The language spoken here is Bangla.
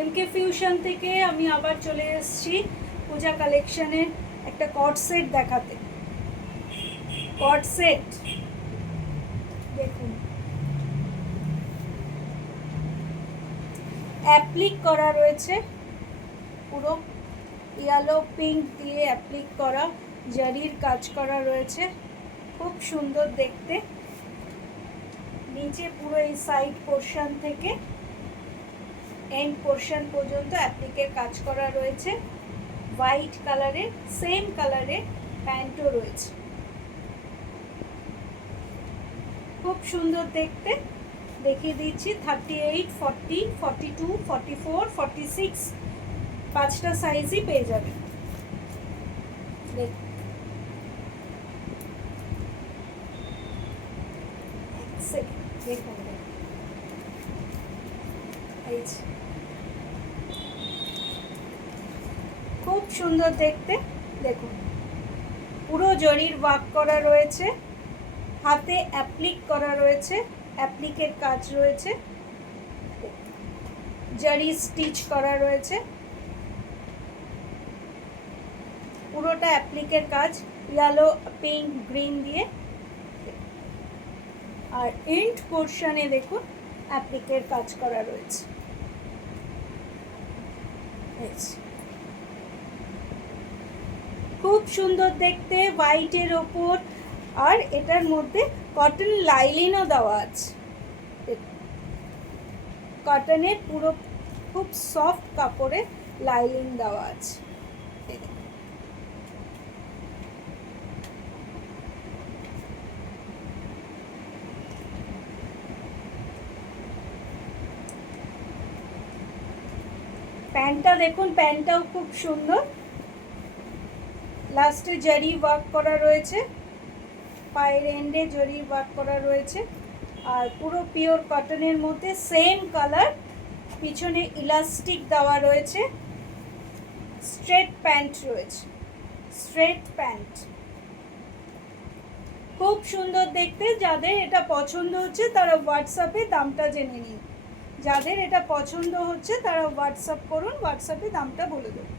এমকে ফিউশন থেকে আমি আবার চলে এসেছি পূজা কালেকশনের একটা কট সেট দেখাতে। কট সেট দেখুন, অ্যাপ্লিক করা রয়েছে, পুরো ইয়েলো পিঙ্ক দিয়ে অ্যাপ্লিক করা, জারির কাজ করা রয়েছে, খুব সুন্দর দেখতে। নিচে পুরো এই সাইড পোর্শন থেকে এন্ড পোর্শন পর্যন্ত অ্যাপ্লিকের কাজ করা রয়েছে। হোয়াইট কালারের, সেম কালারের প্যান্টও রয়েছে, খুব সুন্দর দেখতে। দেখিয়ে দিচ্ছি 38, 40, 42, 44, 46 পাঁচটা সাইজই পেয়ে যাবে। দেখুন, খুব সুন্দর দেখতে। দেখুন, পুরো জরির ওয়ার্ক করা রয়েছে, হাতে অ্যাপ্লিক করা রয়েছে, অ্যাপ্লিকের কাজ রয়েছে, জারি স্টিচ করা রয়েছে, পুরোটা অ্যাপ্লিকের কাজ ইয়েলো পিঙ্ক গ্রিন দিয়ে। আর এন্ড পোর্শনে দেখুন অ্যাপ্লিকের কাজ করা রয়েছে। খুব সুন্দর দেখতে, হোয়াইটের ওপর। আর এটার মধ্যে কটন লাইলিনও দেওয়া আছে। কটনের পুরো খুব সফট কাপড়ে লাইলিন দেওয়া আছে। প্যান্টটা দেখুন, প্যান্টটাও খুব সুন্দর, লাস্টে জারি ওয়ার্ক করা রয়েছে, পায়ের এন্ডে জারি ওয়ার্ক করা রয়েছে। আর পুরো পিওর কটনের মধ্যে সেম কালার, পিছনে ইলাস্টিক দেওয়া রয়েছে, স্ট্রেট প্যান্ট রয়েছে, স্ট্রেট প্যান্ট। খুব সুন্দর দেখতে। যাদের এটা পছন্দ হচ্ছে তারা হোয়াটসঅ্যাপে দামটা জেনে নিন। যাদের এটা পছন্দ হচ্ছে তারা হোয়াটসঅ্যাপ করুন, হোয়াটসঅ্যাপে দামটা বলে দেবো।